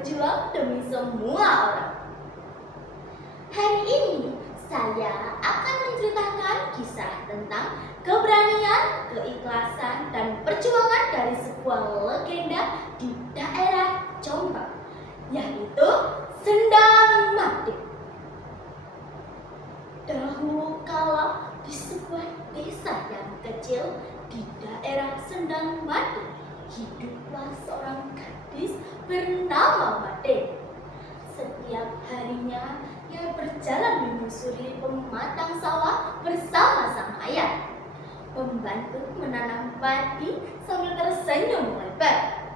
berjuang demi semua orang. Hari ini saya akan menceritakan kisah tentang keberanian, keikhlasan, dan perjuangan dari sebuah legenda di daerah Jombang, yaitu Sendang Madeg. Dahulu kala di sebuah desa yang kecil di daerah Sendang Madeg, hiduplah seorang gadis bernama Madeg. Setiap harinya ia berjalan menyusuri pematang sawah bersama sang ayah, membantu menanam padi sambil tersenyum lebar.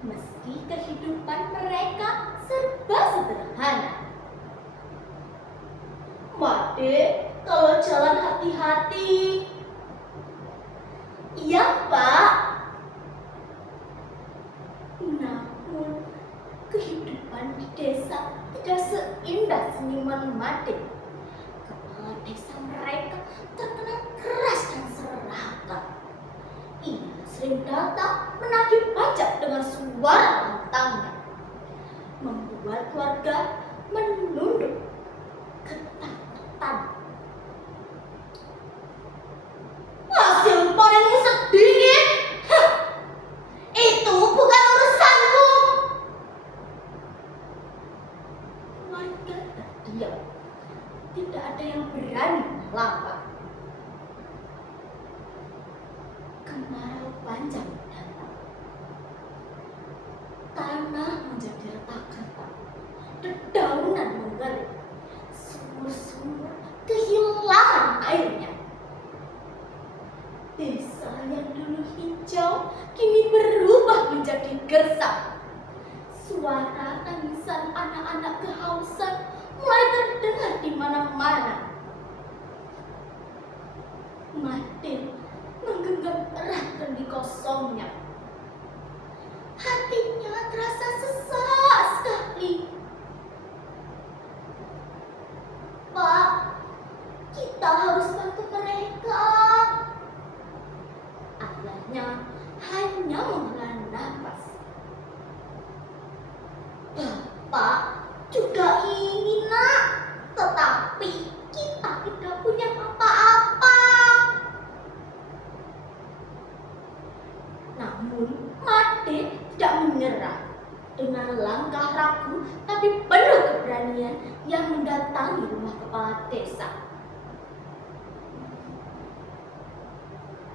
Meski kehidupan mereka serba sederhana. Madeg, kalau jalan hati-hati. Iya, Pak. Namun, kehidupan di desa tidak seindah senyuman Madeg. Kepala desa mereka terkenal keras dan serakah. Ia sering datang menagih pajak dengan suara lantangnya, membuat warga menunduk ketakutan. Hasil panenmu sedikit? Itu bukan urusanku. Warga terdiam. Tidak ada yang berani melangkah. Kemarau panjang datang. Tanah menjadi retak-retak. Dedaunan mengering. Sumur-sumur kehilangan airnya. Desa yang dulu hijau kini berubah menjadi gersang. Suara tangisan anak-anak kehausan mulai terdengar di mana-mana. Madeg menggenggam erat kendi kosongnya. Hatinya terasa sesak sekali. Pak, kita harus bantu mereka. Ayahnya hanya menghela nafas. Bapak juga ingin, Nak, tetapi kita tidak punya apa-apa. Namun Madeg tidak menyerah. Dengan langkah ragu tapi penuh keberanian, yang mendatangi rumah kepala desa.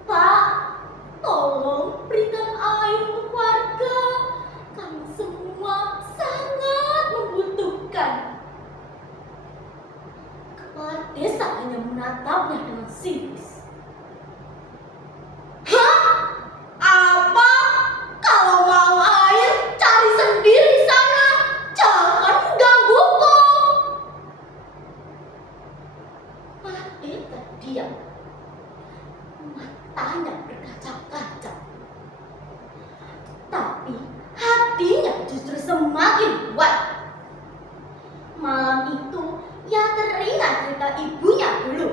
Pak, tolong berikan air untuk warga. Kami semua sangat membutuhkan. Kepala desa hanya menatapnya dengan sinis. Hah? Apa? Kalau mau air, cari sendiri sana. Jangan gangguku. Madeg terdiam. Matanya berkaca-kaca. Tapi hatinya justru semakin kuat. Malam itu ia teringat cerita ibunya dulu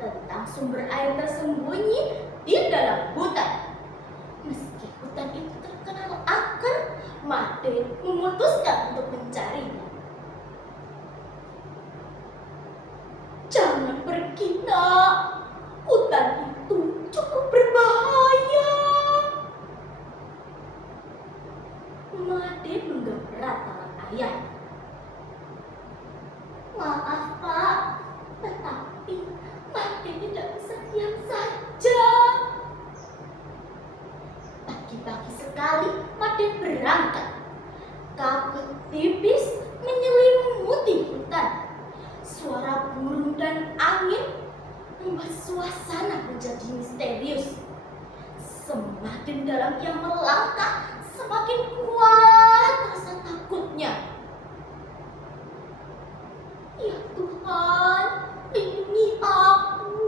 tentang sumber air tersembunyi di dalam hutan. Meski hutan itu terkenal angker, Madeg memutuskan untuk mencarinya. Jangan pergi, Nak. Hutan itu cukup berbahaya. Madeg menggenggam erat tangan ayah. Maaf, Pak, tetapi Madeg tidak bisa diam saja. Pagi-pagi sekali Madeg berangkat. Kabut tipis menyelimuti hutan. Suara burung dan angin membuat suasana menjadi misterius. Semakin dalam ia melangkah, semakin kuat rasa takutnya. Ya Tuhan, lindungi aku.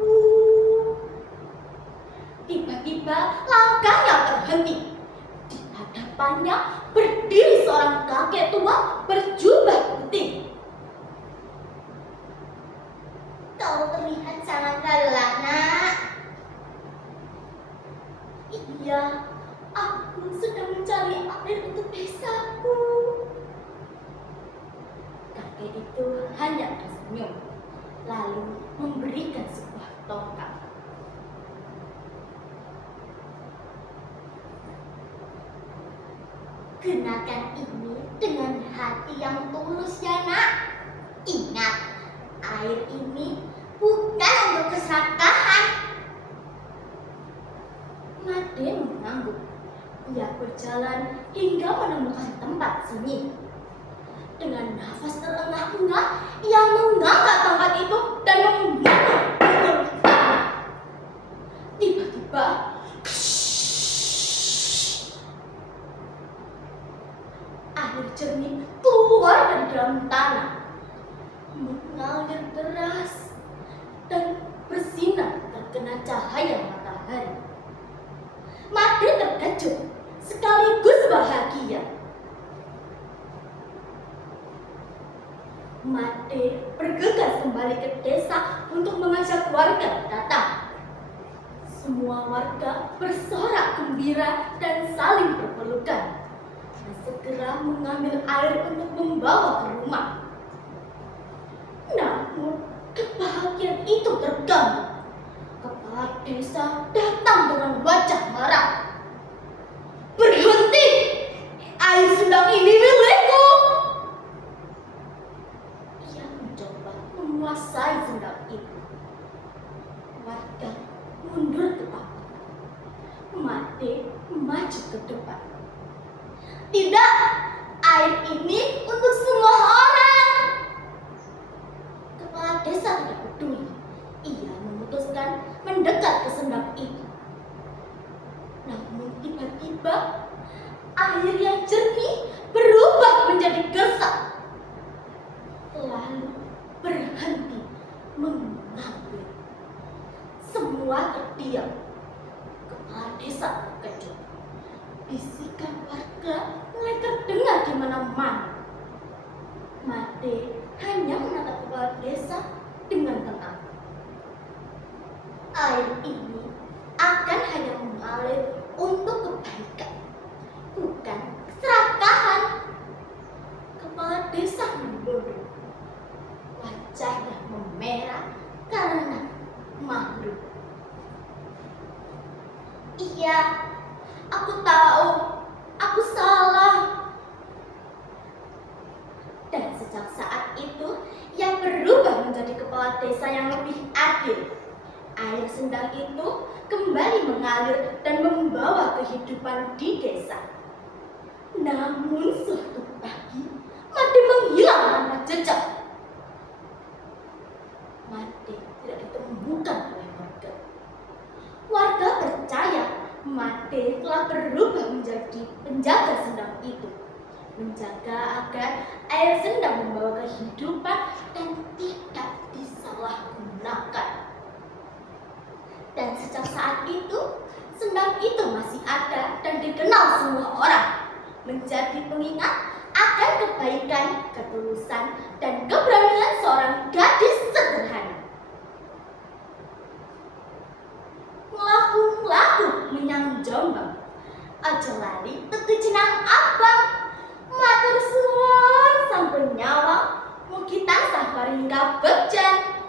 Tiba-tiba langkahnya terhenti. Di hadapannya berdiri seorang kakek tua berjubah putih. Kau terlihat sangat lelah, Nak. Iya, aku sedang mencari air untuk desaku. itu hanya tersenyum, lalu memberikan sebuah tongkat. Gunakan ini dengan hati yang tulus ya nak. Ingat, air ini bukan untuk keserakahan. Made mengangguk. Ia berjalan hingga menemukan tempat sunyi. Dengan nafas terengah-engah, ia mengangkat tongkat itu dan membunuh tanah. Tiba-tiba, air jernih keluar dari dalam tanah, mengalir deras dan bersinar terkena cahaya matahari. Made terkejut sekaligus bahagia. Made bergegas kembali ke desa untuk mengajak warga datang. Semua warga bersorak gembira dan saling berpelukan, dan segera mengambil air untuk membawa ke rumah. Namun, kebahagiaan itu terganggu. Kepala desa datang dengan wajah marah. "Berhenti! Air sendang ini milikku!" Ia mencoba menguasai sendang itu. Warga mundur ketakutan. Made maju ke depan. "Tidak! Air ini untuk semua orang!" Kepala desa tidak peduli. Ia memutuskan mendekat ke sendang itu. Namun tiba-tiba air yang jernih berubah menjadi gesak, lalu berhenti mengalir. Semua terdiam. Kepala desa terkejut. Bisikan warga mulai terdengar di mana-mana. Made hanya menatap kepala desa dengan tenang. Air ini akan hanya mengalir untuk kebaikan, bukan keserakahan. Kepala desa menunduk. Wajahnya memerah karena malu. "Iya, aku tahu, aku salah." Dan sejak saat itu, ia berubah menjadi kepala desa yang lebih adil. Air sendang itu kembali mengalir dan membawa kehidupan di desa. Namun suatu pagi, Made menghilang tanpa jejak. Made tidak ditemukan oleh warga. Warga percaya Made telah berubah menjadi penjaga sendang itu, menjaga agar air sendang membawa kehidupan dan tidak disalahgunakan. Dan sejak saat itu, sendang itu masih ada dan dikenal semua orang, menjadi pengingat akan kebaikan, ketulusan, dan keberanian seorang gadis sederhana. Melaku-melaku menyang Jombang, aja lali tetu jenang abang. Matur suwun sampun nyawa, mugi tansah paring kabegjan.